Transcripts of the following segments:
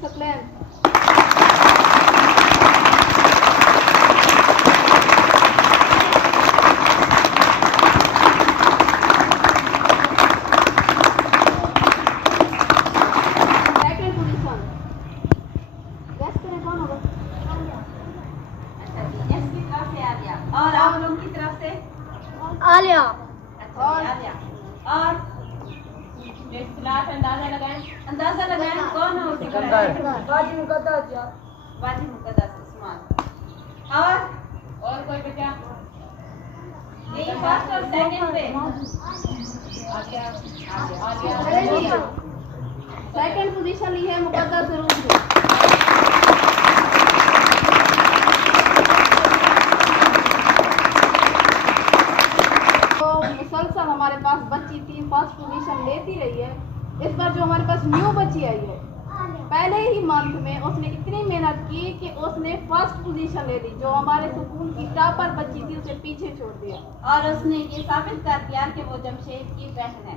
Discipline. Second position, gas करें कौन होगा? अच्छा जी, एस की तरफ से आलिया और आप लोग की तरफ से आलिया। अच्छा जी, आलिया। और इख्तिलाफ अंदाजा लगाएं कौन है उसके खिलाफ? बाजी मुकद्दस या वाजी मुकद्दस उस्मान। और कोई बचा? यही फर्स्ट और सेकंड पे आलिया। सेकंड पोजीशन ली है मुकद्दस जरूर से। तो मुसलसल हमारे पास बच्ची थी फर्स्ट पोजीशन लेती रही है। इस बार जो हमारे पास न्यू बच्ची आई है, पहले ही मंथ में उसने इतनी मेहनत की कि उसने फर्स्ट पोजीशन ले ली। जो हमारे स्कूल की टॉपर बच्ची थी उसे पीछे छोड़ दिया और उसने ये साबित कर दिया कि वो जमशेद की बहन है।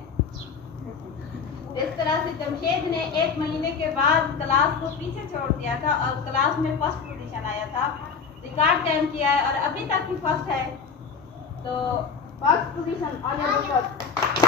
इस तरह से जमशेद ने 1 महीने के बाद क्लास को पीछे छोड़ दिया था और क्लास में फर्स्ट पोजीशन आया था, रिकॉर्ड कायम किया है और अभी तक ही फर्स्ट है। तो फर्स्ट पोजीशन आलिया भट्ट।